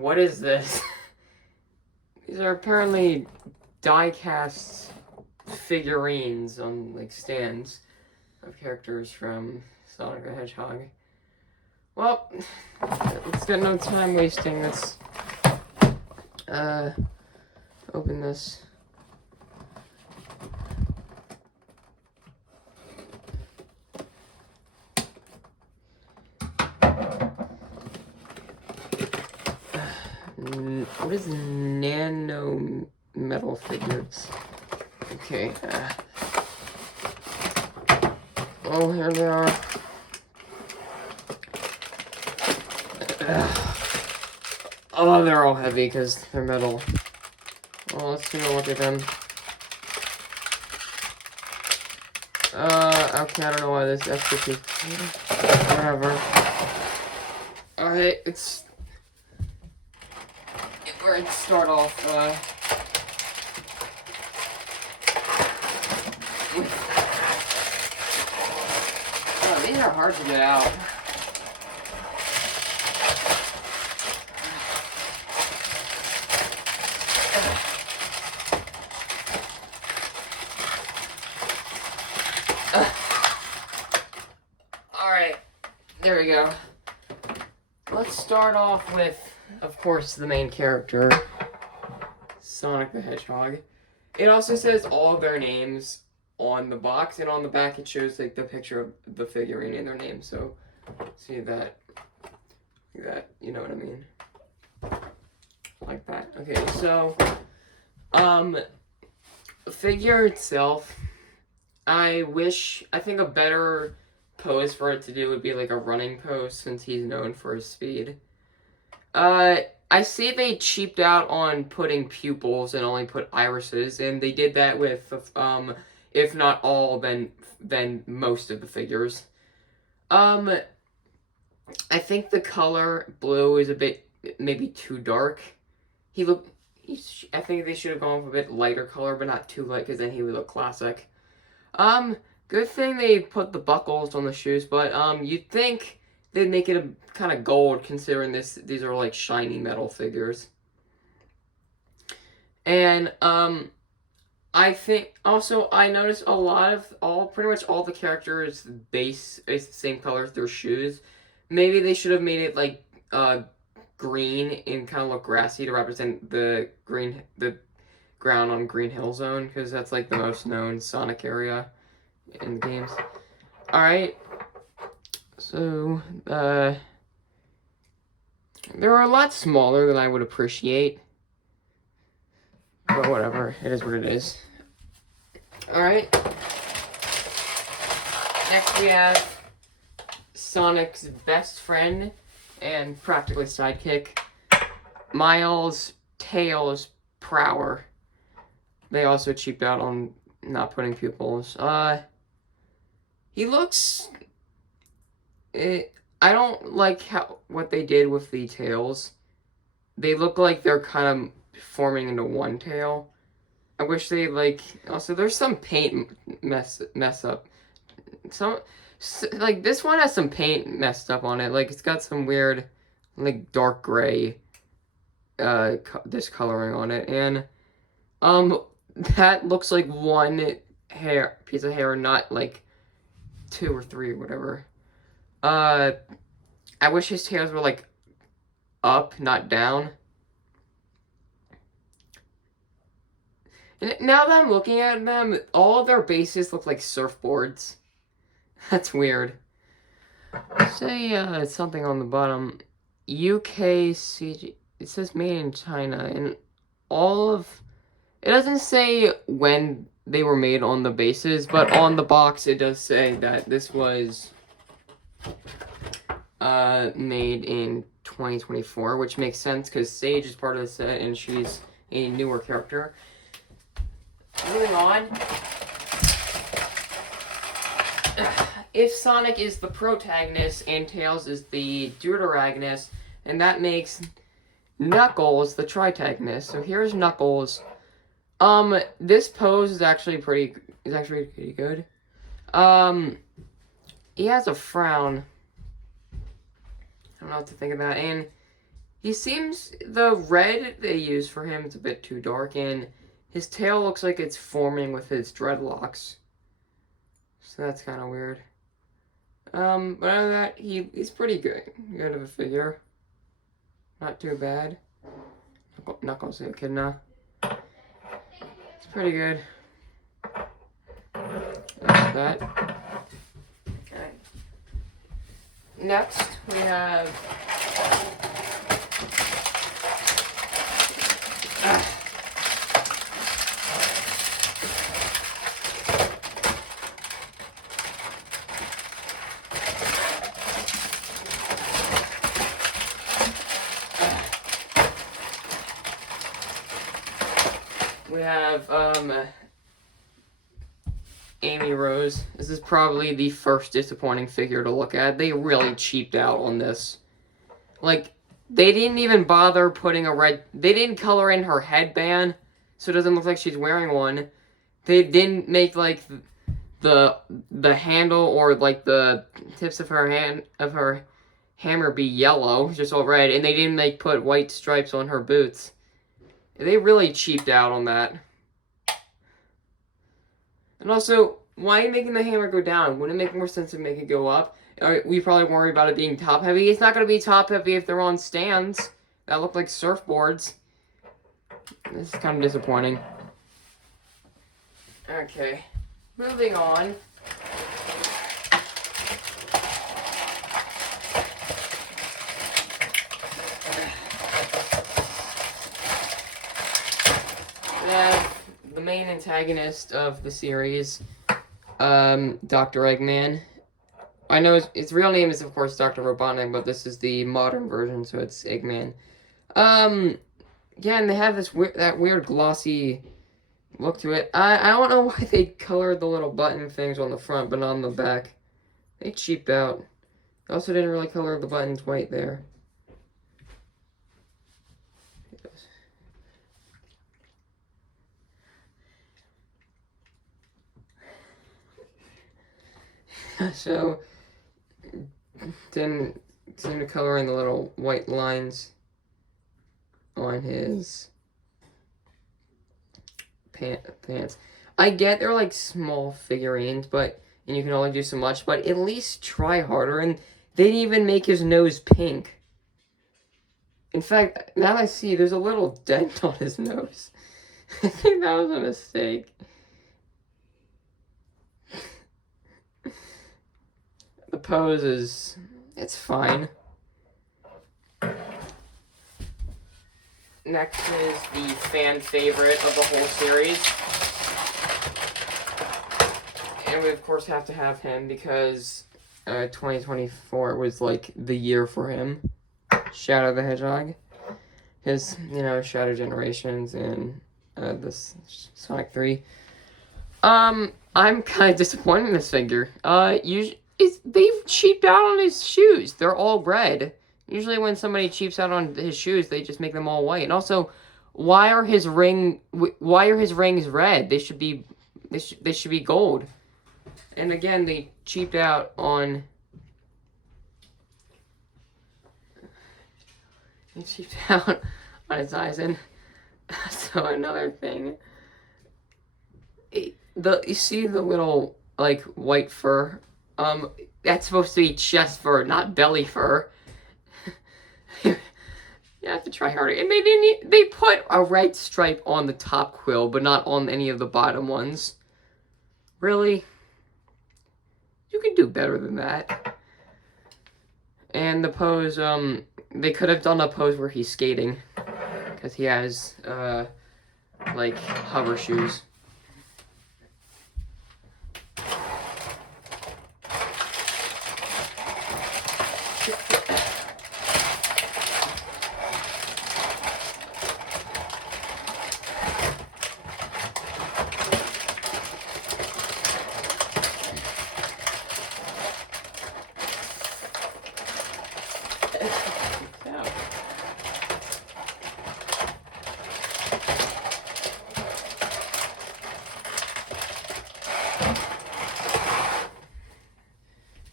What is this? These are apparently die-cast figurines on, like, stands of characters from Sonic the Hedgehog. Well, let's get no time wasting. Let's open this. What is Nano Metalfigs? Okay. Oh, here they are. Oh, they're all heavy because they're metal. Well, let's take a look at them. Okay, I don't know why this extra whatever. Alright, we're going to start off, oh, these are hard to get out. Alright, there we go. Let's start off with, of course, the main character, Sonic the Hedgehog. It also says all of their names on the box, and on the back it shows like the picture of the figurine and their name. So, see that, you know what I mean? Like that. Okay, so, the figure itself, I think a better pose for it to do would be like a running pose, since he's known for his speed. I see they cheaped out on putting pupils and only put irises, and they did that with, if not all, then most of the figures. I think the color blue is a bit, maybe too dark. I think they should have gone with a bit lighter color, but not too light, because then he would look classic. Good thing they put the buckles on the shoes, but, you'd think they'd make it a kind of gold, considering these are like shiny metal figures. And I think also I noticed a lot of pretty much all the characters' base is the same color as their shoes. Maybe they should have made it like green and kind of look grassy to represent the ground on Green Hill Zone, because that's like the most known Sonic area in the games. Alright. So, they're a lot smaller than I would appreciate. But whatever, it is what it is. Alright. Next we have Sonic's best friend and practically sidekick, Miles Tails Prower. They also cheaped out on not putting pupils. He looks... I don't like what they did with the tails. They look like they're kind of forming into one tail. I wish they, like... Also, there's some paint mess up. Like, this one has some paint messed up on it. Like, it's got some weird, like, dark gray discoloring on it. And, that looks like one piece of hair, not, like, 2 or 3 or whatever. I wish his tails were, like, up, not down. And now that I'm looking at them, all of their bases look like surfboards. That's weird. Say, something on the bottom. UKCG. It says made in China, and it doesn't say when they were made on the bases, but on the box it does say that this was made in 2024, which makes sense because Sage is part of the set and she's a newer character. Moving on. If Sonic is the protagonist and Tails is the deuteragonist, and that makes Knuckles the tritagonist. So here's Knuckles. This pose is actually pretty good. He has a frown. I don't know what to think of that. And He seems, the red they use for him is a bit too dark, and his tail looks like it's forming with his dreadlocks. So that's kind of weird. But other than that, he's pretty good of a figure. Not too bad. Not gonna say echidna. It's pretty good. That's that. Alright. Next, we have... We have, Amy Rose. This is probably the first disappointing figure to look at. They really cheaped out on this. Like, they didn't even bother putting a red... They didn't color in her headband, so it doesn't look like she's wearing one. They didn't make, like, the handle or, like, the tips of her hammer be yellow, just all red, and they didn't, put white stripes on her boots. They really cheaped out on that. And also, why are you making the hammer go down? Wouldn't it make more sense to make it go up? We probably worry about it being top heavy. It's not going to be top heavy if they're on stands that look like surfboards. This is kind of disappointing. Okay, moving on. The main antagonist of the series, Dr. Eggman. I know its real name is, of course, Dr. Robotnik, but this is the modern version, so it's Eggman. Yeah, and they have that weird glossy look to it. I don't know why they colored the little button things on the front, but not on the back. They cheaped out. They also didn't really color the buttons white there. So, didn't seem to color in the little white lines on his pants. I get they're like small figurines, and you can only do so much, but at least try harder. And they didn't even make his nose pink. In fact, now I see there's a little dent on his nose. I think that was a mistake. The pose is... it's fine. Next is the fan favorite of the whole series. And we, of course, have to have him because 2024 was, like, the year for him. Shadow the Hedgehog. His, Shadow Generations and this Sonic 3. I'm kind of disappointed in this figure. They've cheaped out on his shoes. They're all red. Usually when somebody cheaps out on his shoes, they just make them all white. And also, why are his rings red? They should be gold. And again, they cheaped out on his eyes. And so another thing, you see the little white fur. That's supposed to be chest fur, not belly fur. You have to try harder. And they put a red stripe on the top quill, but not on any of the bottom ones. Really? You can do better than that. And the pose, they could have done a pose where he's skating. Because he has, hover shoes.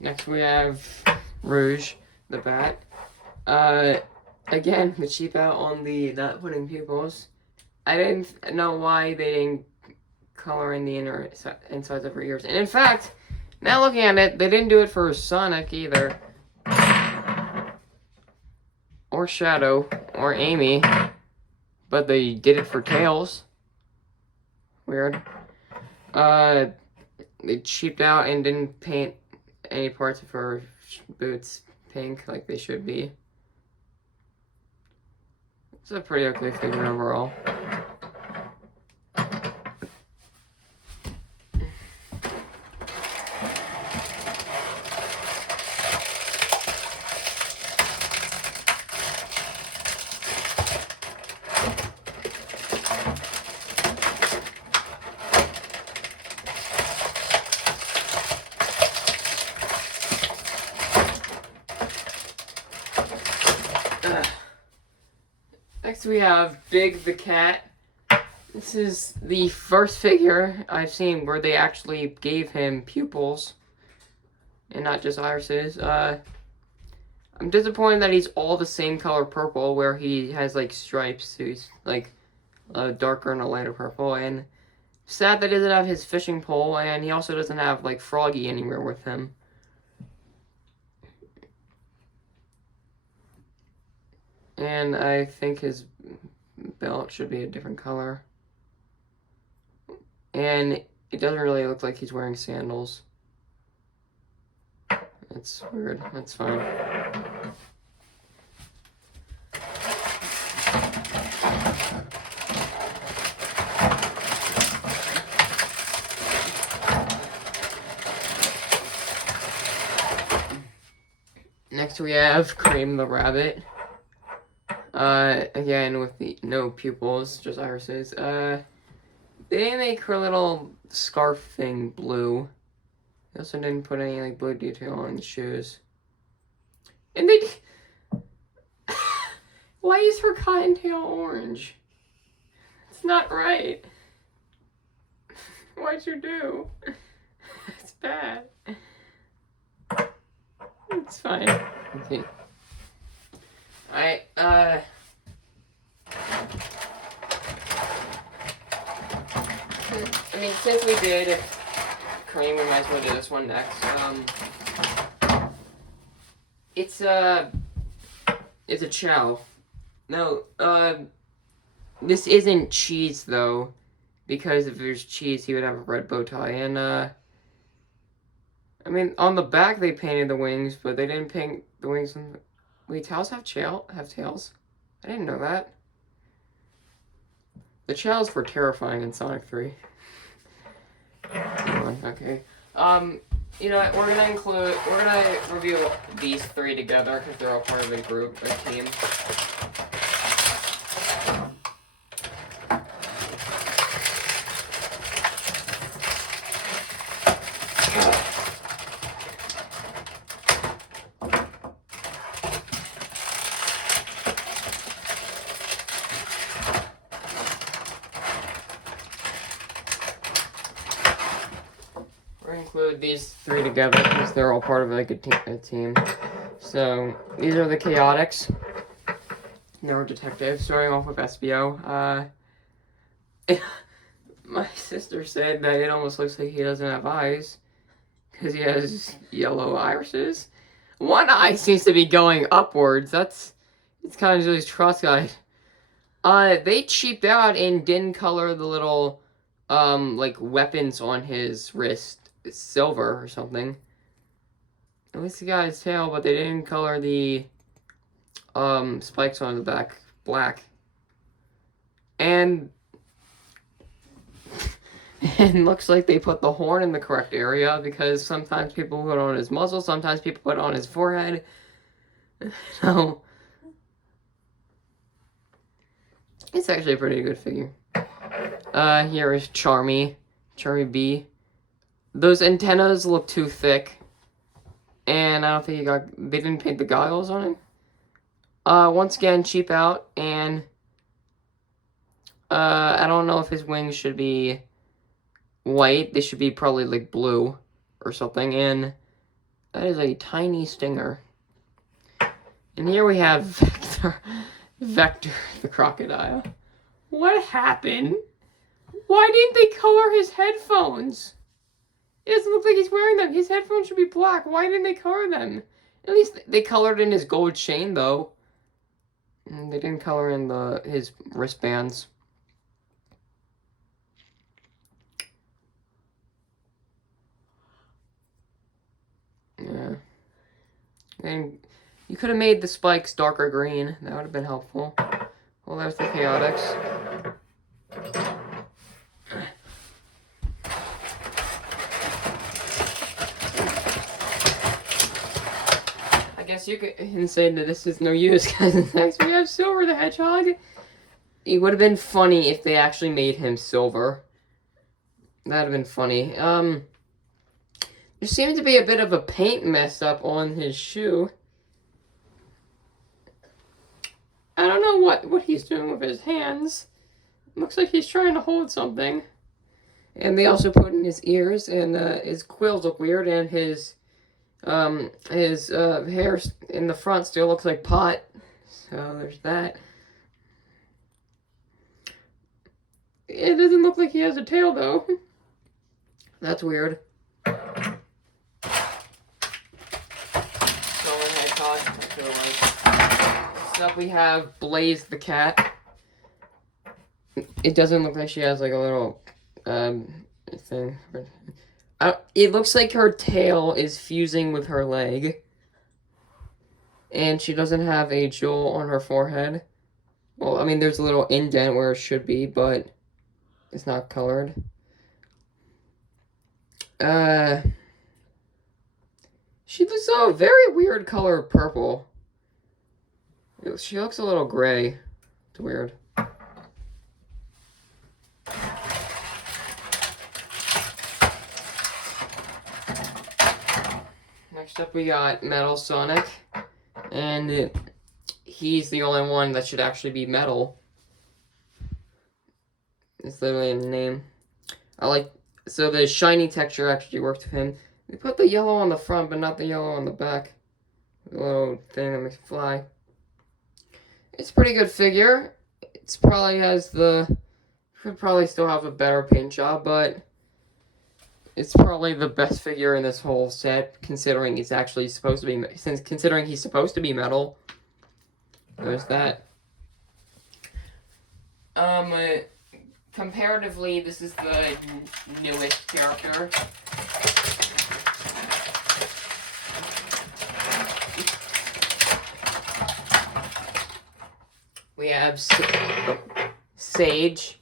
Next we have Rouge, the bat. Again, the cheap out on the not putting pupils. I didn't know why they didn't color in the insides of her ears. And in fact, now looking at it, they didn't do it for Sonic either. Or Shadow, or Amy. But they did it for Tails. Weird. They cheaped out and didn't paint any parts of her boots pink like they should be. It's a pretty okay figure overall. Next we have Big the Cat. This is the first figure I've seen where they actually gave him pupils and not just irises. I'm disappointed that he's all the same color purple where he has like stripes, so he's like a darker and a lighter purple, and sad that he doesn't have his fishing pole, and he also doesn't have like Froggy anywhere with him. And I think his belt should be a different color. And it doesn't really look like he's wearing sandals. It's weird. That's fine. Next we have Cream the Rabbit. Again, with the no pupils, just irises. They didn't make her little scarf thing blue. They also didn't put any, like, blue detail on the shoes. And they... Why is her cottontail orange? It's not right. What'd you do? It's bad. It's fine. Okay. I mean, since we did Cream, we might as well do this one next. It's a Chow. No, this isn't Cheese, though, because if there's Cheese, he would have a red bow tie, and, I mean, on the back they painted the wings, but they didn't paint the wings on the... Wait, Chows have tails? I didn't know that. The Chows were terrifying in Sonic 3. Okay. You know what, we're gonna review these three together, because they're all part of the group, a team. Include these three together because they're all part of like a team. So these are the Chaotix. They're detectives. Starting off with SBO. My sister said that it almost looks like he doesn't have eyes because he has yellow irises. One eye seems to be going upwards. It's kind of just cross-eyed. They cheaped out and didn't color the little like weapons on his wrist silver or something. At least he got his tail, but they didn't color the spikes on the back black. And it looks like they put the horn in the correct area, because sometimes people put it on his muzzle, sometimes people put it on his forehead. So it's actually a pretty good figure. Here is Charmy B. Those antennas look too thick, and I don't think they didn't paint the goggles on him. Once again, cheap out, and I don't know if his wings should be white. They should be probably like blue or something, and that is a tiny stinger. And here we have Vector. Vector the crocodile. What happened? Why didn't they color his headphones? It doesn't look like he's wearing them. His headphones should be black. Why didn't they color them? At least they colored in his gold chain, though. They didn't color in his wristbands. Yeah. And you could have made the spikes darker green. That would have been helpful. Well, there's the chaotics. I guess you can say that this is no use, because next we have Silver the Hedgehog. It would have been funny if they actually made him silver. That would have been funny. There seemed to be a bit of a paint mess up on his shoe. I don't know what he's doing with his hands. Looks like he's trying to hold something. And they also put in his ears, and his quills look weird, and his hair in the front still looks like pot. So there's that. It doesn't look like he has a tail, though. That's weird. Next up we have Blaze the cat. It doesn't look like she has like a little thing. It looks like her tail is fusing with her leg. And she doesn't have a jewel on her forehead. Well, I mean, there's a little indent where it should be, but it's not colored. She looks a very weird color of purple. She looks a little gray. It's weird. Next up we got Metal Sonic. And he's the only one that should actually be metal. It's literally in the name. So the shiny texture actually worked with him. We put the yellow on the front, but not the yellow on the back. The little thing that makes it fly. It's a pretty good figure. It's probably could probably still have a better paint job, but it's probably the best figure in this whole set, considering he's actually supposed to be, considering he's supposed to be metal. There's that. Comparatively, this is the newest character. We have Sage,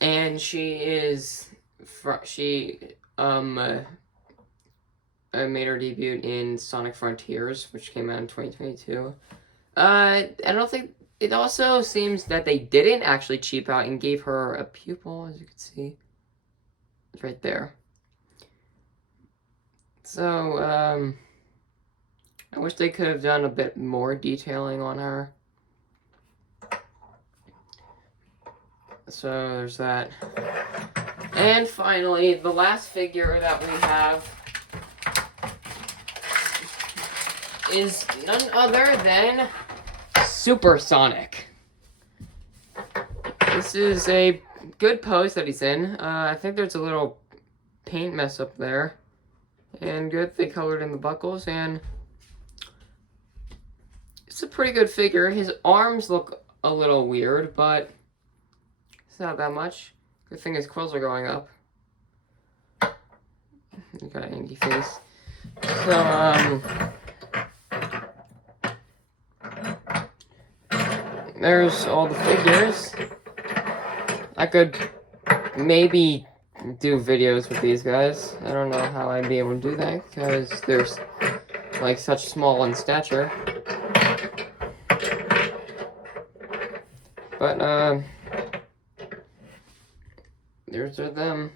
and she made her debut in Sonic Frontiers, which came out in 2022. I don't think. It also seems that they didn't actually cheap out and gave her a pupil, as you can see. It's right there. So, I wish they could have done a bit more detailing on her. So, there's that. And finally, the last figure that we have is none other than Supersonic. This is a good pose that he's in. I think there's a little paint mess up there. And good, they colored in the buckles, and it's a pretty good figure. His arms look a little weird, but it's not that much. Good thing his quills are going up. You got an angry face. So, there's all the figures. I could maybe do videos with these guys. I don't know how I'd be able to do that, because they're like such small in stature. But there's them.